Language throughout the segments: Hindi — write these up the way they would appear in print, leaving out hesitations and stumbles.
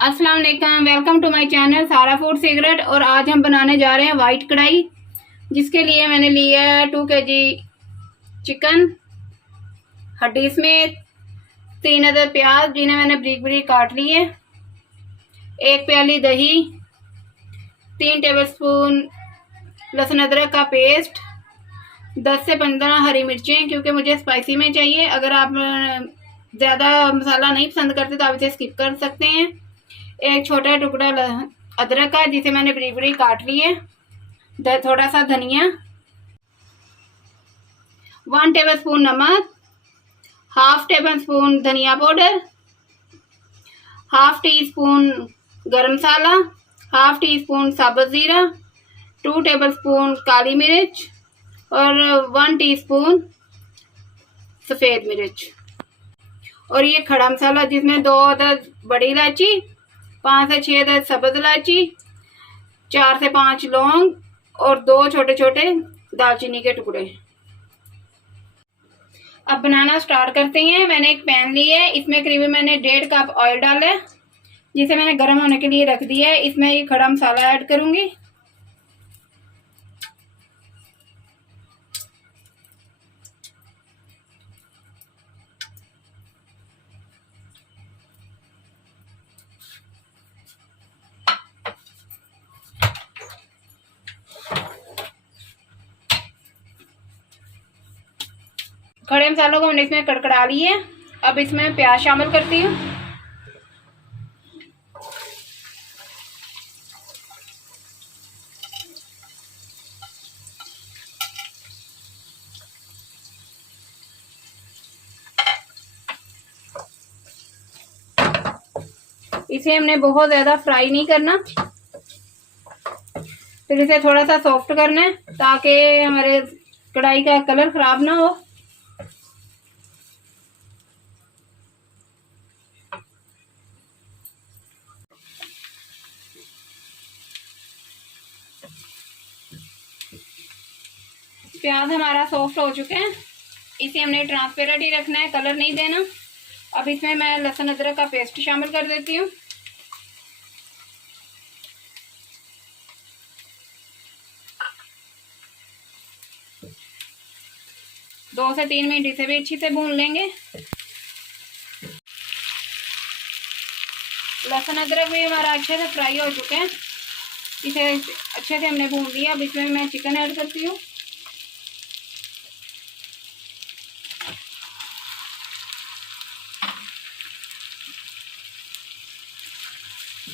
अस्सलाम वालेकुम, वेलकम टू माय चैनल सारा फूड सीक्रेट। और आज हम बनाने जा रहे हैं वाइट कढ़ाई, जिसके लिए मैंने लिया है 2 kg चिकन, हड्डी समेत, 3 अदद प्याज जिन्हें मैंने बारीक बारीक काट लिए, 1 प्याली दही, 3 टेबलस्पून लहसुन अदरक का पेस्ट, 10 से 15 हरी मिर्चें, क्योंकि मुझे स्पाइसी में चाहिए। अगर आप ज़्यादा मसाला नहीं पसंद करते तो आप इसे स्किप कर सकते हैं। एक छोटा टुकड़ा अदरक का जिसे मैंने बारीक बारीक काट लिए, थोड़ा सा धनिया, 1 टेबलस्पून नमक, हाफ टेबल स्पून धनिया पाउडर, हाफ टी स्पून गरम मसाला, हाफ टी स्पून साबुत ज़ीरा, 2 टेबलस्पून काली मिर्च और 1 टीस्पून सफ़ेद मिर्च। और ये खड़ा मसाला जिसमें 2 अदद बड़ी इलायची, 5 से 6 अदद सब्ज़ इलायची, 4 से 5 लौंग और 2 छोटे छोटे दालचीनी के टुकड़े। अब बनाना स्टार्ट करते हैं। मैंने एक पैन लिया है, इसमें करीबन मैंने 1.5 कप ऑयल डाला है, जिसे मैंने गर्म होने के लिए रख दिया है। इसमें ये खड़ा मसाला ऐड करूंगी। खड़े मसालों को मैंने इसमें कड़कड़ा लिए। अब इसमें प्याज शामिल करती हूँ। इसे हमने बहुत ज्यादा फ्राई नहीं करना, फिर इसे थोड़ा सा सॉफ्ट करना है ताकि हमारे कढ़ाई का कलर खराब ना हो। प्याज हमारा सॉफ्ट हो चुके हैं, इसे हमने ट्रांसपेरेंट ही रखना है, कलर नहीं देना। अब इसमें मैं लहसुन अदरक का पेस्ट शामिल कर देती हूँ। दो से 3 मिनट इसे भी अच्छी से भून लेंगे। लहसुन अदरक भी हमारा अच्छे से फ्राई हो चुके हैं, इसे अच्छे से हमने भून लिया। अब इसमें मैं चिकन ऐड करती हूँ।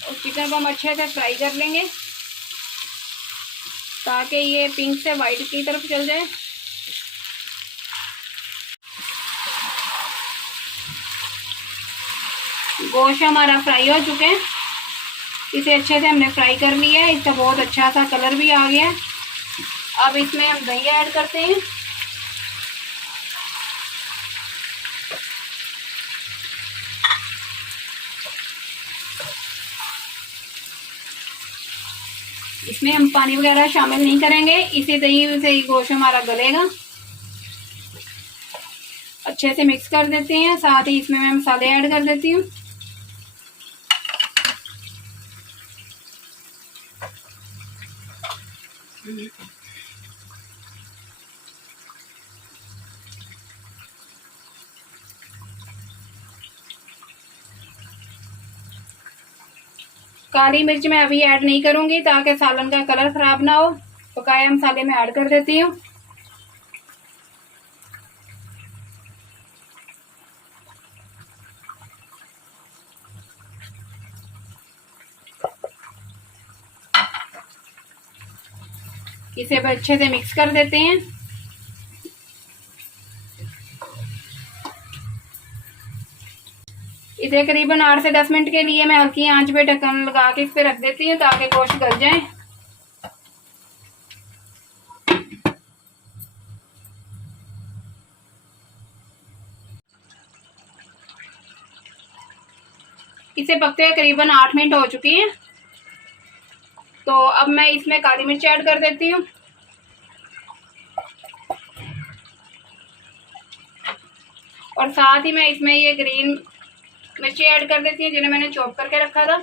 और चिकन को हम अच्छे से फ्राई कर लेंगे ताकि ये पिंक से वाइट की तरफ चल जाए। गोश्त हमारा फ्राई हो चुके हैं, इसे अच्छे से हमने फ्राई कर लिया है, इसका बहुत अच्छा सा कलर भी आ गया है। अब इसमें हम दही ऐड करते हैं। इसमें हम पानी वगैरह शामिल नहीं करेंगे, इसी दही से ही गोश्त हमारा गलेगा। अच्छे से मिक्स कर देते हैं, साथ ही इसमें मैं मसाले ऐड कर देती हूँ। काली मिर्च मैं अभी ऐड नहीं करूंगी ताकि सालन का कलर खराब ना हो। पकाए मसाले में ऐड कर देती हूँ। इसे अच्छे से मिक्स कर देते हैं। इसे करीबन 8 से 10 मिनट के लिए मैं हल्की आंच पे ढक्कन लगा के इस पे रख देती हूँ ताकि गोश्त गल जाए। इसे पकते हुए करीबन 8 मिनट हो चुकी हैं। तो अब मैं इसमें काली मिर्च ऐड कर देती हूँ और साथ ही मैं इसमें ये ग्रीन मिर्ची ऐड कर देती हूँ जिन्हें मैंने चॉप करके रखा था।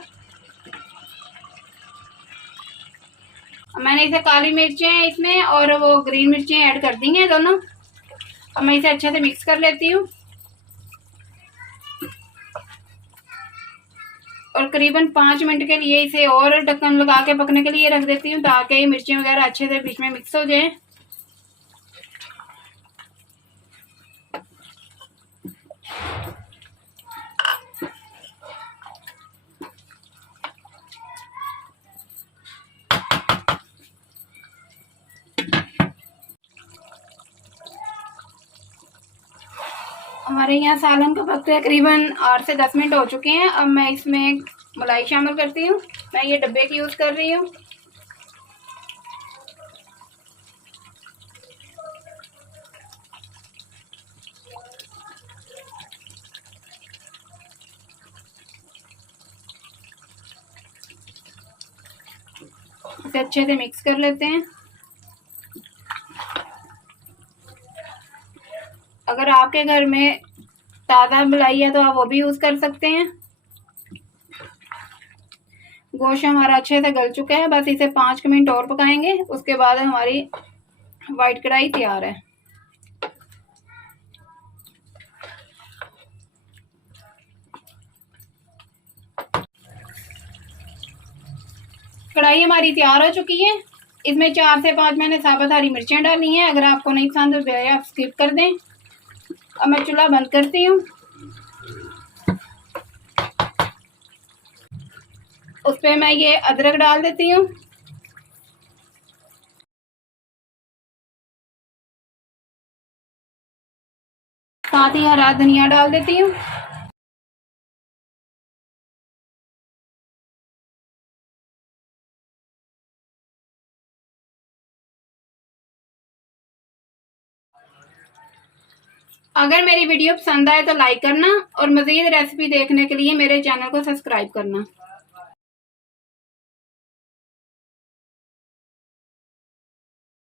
मैंने इसे काली मिर्चें इसमें और वो ग्रीन मिर्चें ऐड कर दी हैं दोनों। अब मैं इसे अच्छे से मिक्स कर लेती हूँ और करीबन 5 मिनट के लिए इसे और ढक्कन लगा के पकने के लिए रख देती हूँ, ताकि मिर्चें वगैरह अच्छे से बीच में मिक्स हो जाए। हमारे यहाँ सालन को पकते करीबन 8 से 10 मिनट हो चुके हैं। अब मैं इसमें मलाई शामिल करती हूँ। मैं ये डब्बे की यूज़ कर रही हूँ। इसे अच्छे से मिक्स कर लेते हैं। अगर आपके घर में ताज़ा मलाई है तो आप वो भी यूज़ कर सकते हैं। गोश्त हमारा अच्छे से गल चुका है, बस इसे 5 मिनट और पकाएंगे, उसके बाद हमारी वाइट कढ़ाई तैयार है। कढ़ाई हमारी तैयार हो चुकी है। इसमें 4 से 5 मैंने साबुत हरी मिर्चें डाली हैं। अगर आपको नहीं पसंद तो आप स्किप कर दें। अब मैं चूल्हा बंद करती हूँ। उस पर मैं ये अदरक डाल देती हूँ, साथ ही हरा धनिया डाल देती हूँ। अगर मेरी वीडियो पसंद आए तो लाइक करना और मज़ीद रेसिपी देखने के लिए मेरे चैनल को सब्सक्राइब करना।